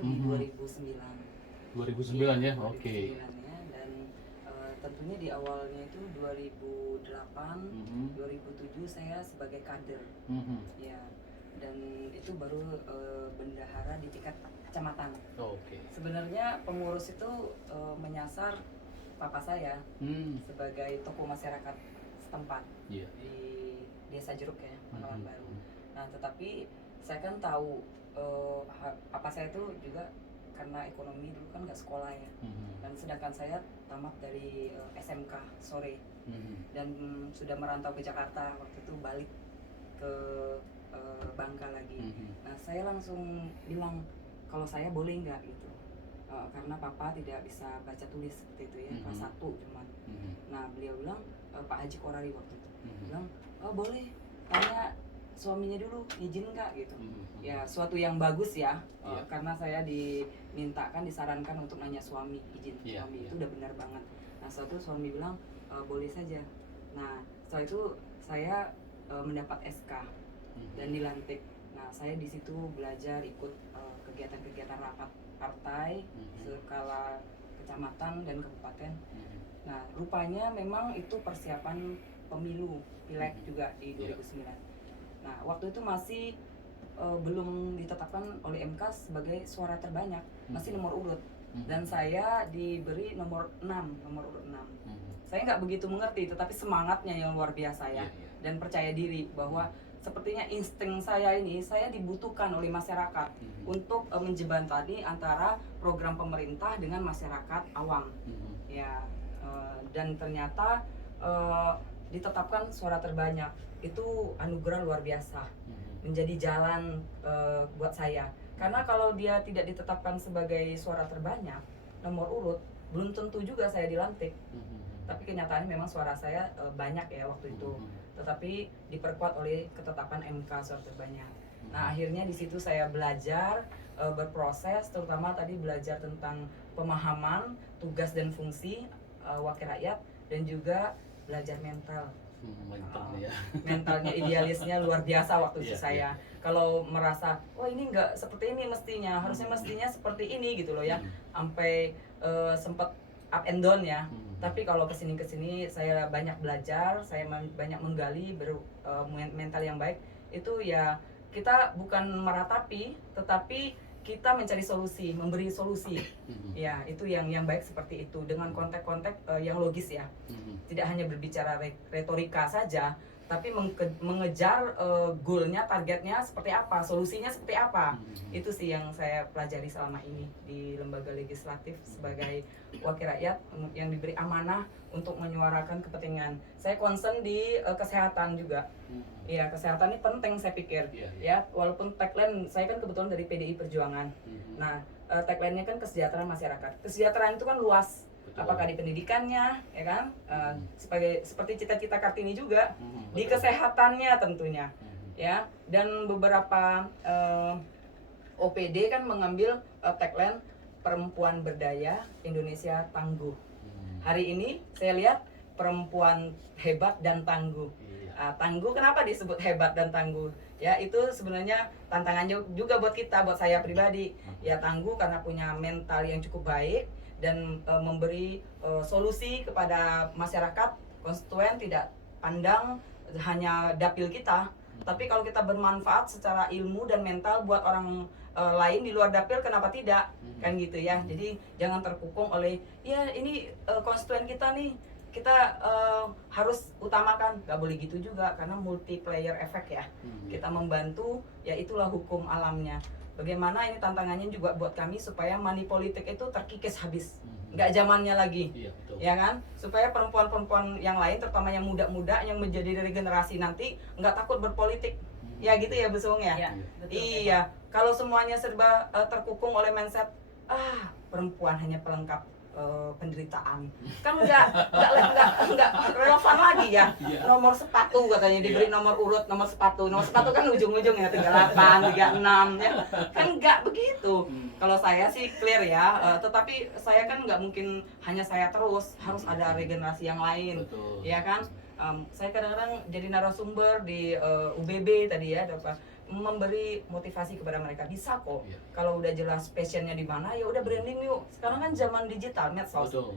di 2009. 2009 ya, oke. 2009 ya, dan tentunya di awalnya itu 2008, 2007 saya sebagai kader. Ya, dan itu baru bendahara di tingkat kecamatan. Oke. Sebenarnya pengurus itu menyasar papa saya sebagai tokoh masyarakat setempat di Desa Jeruk ya, Pangkalan Baru. Nah, tetapi saya kan tahu papa saya itu juga karena ekonomi dulu kan nggak sekolah ya, dan sedangkan saya tamat dari SMK sore dan sudah merantau ke Jakarta, waktu itu balik ke Bangka lagi. Nah, saya langsung bilang kalau saya boleh nggak gitu, karena papa tidak bisa baca tulis seperti itu ya, kelas 1 cuman. Nah, beliau bilang, Pak Haji Korari waktu itu bilang, oh boleh, tanya suaminya dulu izin nggak gitu. Ya, suatu yang bagus ya, karena saya dimintakan, disarankan untuk nanya suami, izin suami. Itu udah benar banget. Nah, suatu suami bilang boleh saja. Nah, setelah itu saya mendapat SK dan dilantik. Nah, saya di situ belajar ikut kegiatan-kegiatan rapat partai skala kecamatan dan kabupaten. Nah, rupanya memang itu persiapan pemilu pileg juga di 2009. Nah, waktu itu masih belum ditetapkan oleh MK sebagai suara terbanyak, masih nomor urut. Dan saya diberi nomor 6, nomor urut 6. Saya nggak begitu mengerti, tetapi semangatnya yang luar biasa ya, dan percaya diri bahwa sepertinya insting saya ini, saya dibutuhkan oleh masyarakat untuk menjembatani antara program pemerintah dengan masyarakat awam. Ya, dan ternyata ditetapkan suara terbanyak. Itu anugerah luar biasa, menjadi jalan buat saya. Karena kalau dia tidak ditetapkan sebagai suara terbanyak, nomor urut, belum tentu juga saya dilantik. Tapi kenyataannya memang suara saya banyak ya waktu itu. Tetapi diperkuat oleh ketetapan MK suara terbanyak. Nah, akhirnya di situ saya belajar, berproses, terutama tadi belajar tentang pemahaman, tugas dan fungsi wakil rakyat, dan juga belajar mental. Mentalnya, idealisnya luar biasa waktu itu saya. Kalau merasa, oh ini enggak seperti ini mestinya, mestinya seperti ini gitu loh ya. Sampai sempat up and down ya. Tapi kalau kesini saya banyak belajar, saya banyak menggali mental yang baik. Itu ya, kita bukan meratapi, tetapi kita mencari solusi, memberi solusi. Ya, itu yang baik seperti itu, dengan konteks-konteks yang logis ya. Tidak hanya berbicara retorika saja, tapi mengejar goalnya, targetnya seperti apa, solusinya seperti apa. Itu sih yang saya pelajari selama ini di lembaga legislatif sebagai wakil rakyat yang diberi amanah untuk menyuarakan kepentingan. Saya concern di kesehatan juga. Ya, kesehatan ini penting saya pikir. Ya, walaupun tagline saya kan kebetulan dari PDI Perjuangan. Nah, tagline-nya kan kesejahteraan masyarakat. Kesejahteraan itu kan luas. Apakah di pendidikannya, ya kan, seperti cita-cita Kartini juga, di kesehatannya tentunya, ya. Dan beberapa OPD kan mengambil tagline perempuan berdaya, Indonesia tangguh. Hari ini saya lihat perempuan hebat dan tangguh. Tangguh kenapa disebut hebat dan tangguh? Ya, itu sebenarnya tantangannya juga buat kita, buat saya pribadi. Ya, tangguh karena punya mental yang cukup baik dan memberi solusi kepada masyarakat, konstituen, tidak pandang hanya dapil kita, tapi kalau kita bermanfaat secara ilmu dan mental buat orang lain di luar dapil, kenapa tidak, kan gitu ya. Jadi jangan terkukung oleh ya ini konstituen kita nih, kita harus utamakan, nggak boleh gitu juga, karena multiplayer effect ya. Kita membantu, ya itulah hukum alamnya. Bagaimana ini tantangannya juga buat kami supaya money politik itu terkikis habis, nggak zamannya lagi, ya kan? Supaya perempuan-perempuan yang lain, terutama yang muda-muda yang menjadi dari generasi nanti, nggak takut berpolitik, ya gitu ya Bu Sung ya. Iya, kalau semuanya serba terkukung oleh mindset perempuan hanya pelengkap penderitaan, kan enggak relevan lagi ya. Nomor sepatu katanya diberi nomor urut, nomor sepatu kan ujung-ujungnya 38, 36 ya, kan enggak begitu. Kalau saya sih clear ya, tetapi saya kan nggak mungkin hanya saya terus, harus ada regenerasi yang lain. Ya kan. Saya kadang-kadang jadi narasumber di UBB tadi ya, memberi motivasi kepada mereka, bisa kok. Iya. Kalau udah jelas passionnya di mana, ya udah branding yuk. Sekarang kan zaman digital, medsos. Betul.